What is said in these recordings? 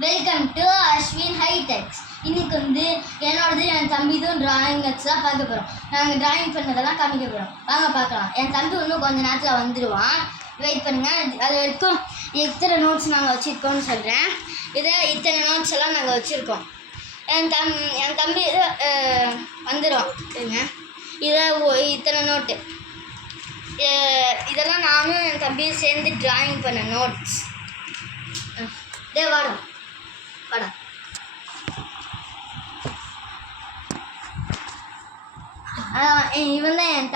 Welcome to Ashwin ஹைடெக்ஸ். இன்னைக்கு வந்து என்னோடது என் தம்பிதும் டிராயிங் வச்சு தான் பார்க்க போகிறோம். நாங்கள் டிராயிங் பண்ணதெல்லாம் காமிக்க போகிறோம். வாங்க பார்க்கலாம். என் தம்பி இன்னும் கொஞ்சம் நேரத்தில் வந்துடுவான். வெயிட் பண்ணுங்கள். அது வரைக்கும் எத்தனை நோட்ஸ் நாங்கள் வச்சுருக்கோம்னு சொல்கிறேன். இத்தனை நோட்ஸ் எல்லாம் நாங்கள் வச்சுருக்கோம். என் தம்பி வந்துடுவான். இருங்க, இத்தனை நோட்டு. இதெல்லாம் நானும் என் தம்பியும் சேர்ந்து டிராயிங் பண்ண நோட்ஸ். வாடம் வாடம். இவன் தான் என்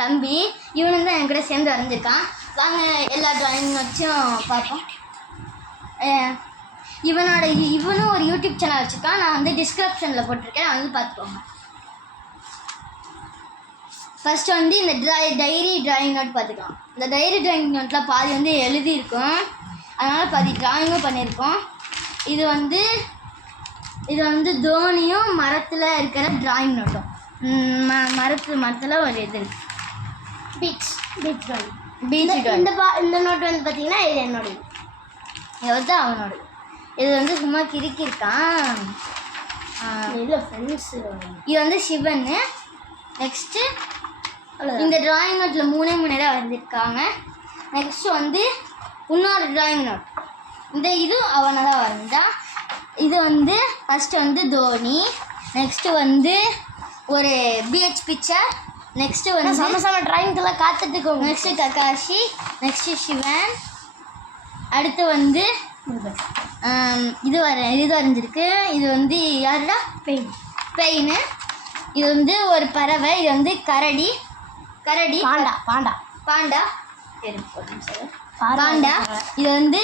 தம்பி. இவனும் தான் என் கூட சேர்ந்து வரைஞ்சிருக்கான். வாங்க எல்லா டிராயிங் வச்சும் பார்ப்போம். இவனும் ஒரு யூடியூப் சேனல் வச்சுருக்கான். நான் வந்து டிஸ்கிரிப்ஷனில் போட்டிருக்கேன், வந்து பார்த்துக்கோங்க. ஃபஸ்ட்டு வந்து இந்த டைரி டிராயிங் நோட் பார்த்துக்கலாம். இந்த டைரி டிராயிங் நோட்டில் பாதி வந்து எழுதியிருக்கோம், அதனால் பாதி டிராயிங்கும் பண்ணியிருக்கோம். இது வந்து தோனியும் மரத்தில் இருக்கிற டிராயிங் நோட்டும். மரத்தில் ஒரு இது இருக்குது, பீச் டிராயிங். இந்த நோட்டு வந்து பார்த்திங்கன்னா இது என்னோடது, இது வந்து அவனோடது. இது வந்து சும்மா கிறுக்கியிருக்கான். இல்லை ஃப்ரெண்ட்ஸு. இது வந்து சிவன். நெக்ஸ்ட்டு இந்த டிராயிங் நோட்டில் மூணே தான் வரைஞ்சிருக்காங்க. நெக்ஸ்ட்டு வந்து இன்னொரு டிராயிங் நோட். இது அவனை தான் வரைஞ்சான். இது வந்து ஃபஸ்ட்டு வந்து தோனி, நெக்ஸ்ட்டு வந்து ஒரு பீச் பிக்சர், நெக்ஸ்ட்டு வந்து சம டிராயிங்கெல்லாம் காத்துட்டுக்கோங்க. Next Kakashi, next Sivan. அடுத்து வந்து இது வரைஞ்சிருக்கு. இது வந்து யாருடா? பெயின். இது வந்து ஒரு பறவை. இது வந்து கரடி. பாண்டா. இது வந்து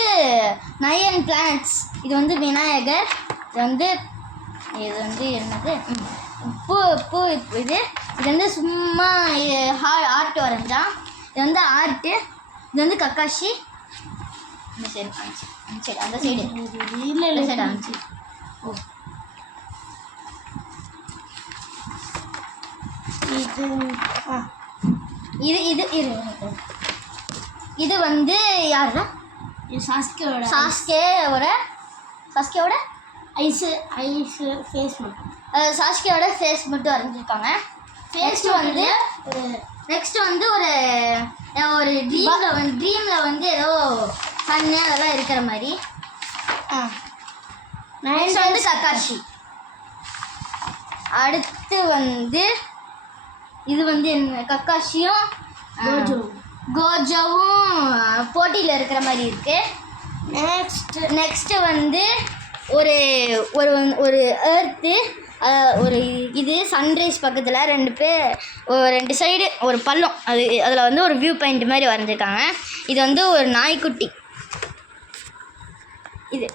9 பிளானட்ஸ். இது வந்து விநாயகர். இது வந்து என்னது? பூ. இது வந்து சும்மா ஆர்ட் வரைஞ்சான். இது வந்து ஆர்ட்டு. இது வந்து கக்காஷி. இந்த சைடு காமிச்சு, அந்த சைடு இல்லை சைடு காமிச்சு. இது வந்து யாருன்னா சாஸ்கேவோட ஐஸு ஃபேஸ் மட்டும். சாஸ்கேவோட ஃபேஸ் மட்டும் வரைஞ்சிருக்காங்க. நெக்ஸ்ட்டு வந்து ஒரு ட்ரீமில் வந்து ஏதோ கண்ணு அதெல்லாம் இருக்கிற மாதிரி. நெக்ஸ்ட் வந்து கக்காஷி. அடுத்து வந்து இது வந்து என்ன? கக்காஷியும் கோஜோவும் போட்டியில் இருக்கிற மாதிரி இருக்குது. நெக்ஸ்ட்டு வந்து ஒரு எர்த்து, ஒரு இது சன்ரைஸ் பக்கத்தில் ரெண்டு சைடு ஒரு பள்ளம். அதில் வந்து ஒரு வியூ பாயிண்ட் மாதிரி வரைஞ்சிருக்காங்க. இது வந்து ஒரு நாய்க்குட்டி. இது